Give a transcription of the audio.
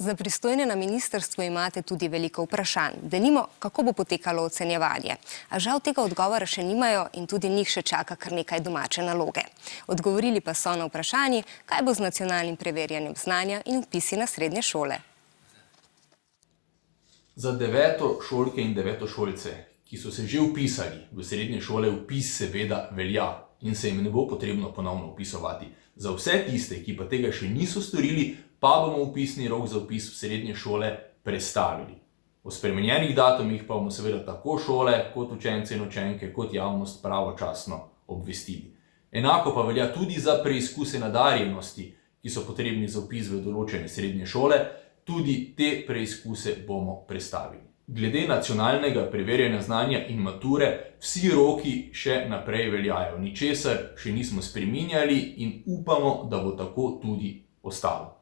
Za pristojne na ministrstvu imate tudi veliko vprašanj. Denimo, kako bo potekalo ocenjevanje. A žal tega odgovora še nimajo in tudi njih še čaka kar nekaj domače naloge. Odgovorili pa so na vprašanje, kaj bo z nacionalnim preverjanjem znanja in vpisi na srednje šole. Za devetošolke in devetošolce, ki so se že vpisali v srednje šole, vpis seveda velja in se jim ne bo potrebno ponovno vpisovati. Za vse tiste, ki pa tega še niso storili, pa bomo vpisni rok za vpis v srednje šole prestavili. O spremenjenih datumih pa bomo seveda tako šole, kot učence in učenke, kot javnost pravočasno obvestili. Enako pa velja tudi za preizkuse nadarjenosti, ki so potrebni za vpis v določene srednje šole, tudi te preizkuse bomo prestavili. Glede nacionalnega preverjanja znanja in mature, vsi roki še naprej veljajo, ničesar še nismo spreminjali in upamo, da bo tako tudi ostalo.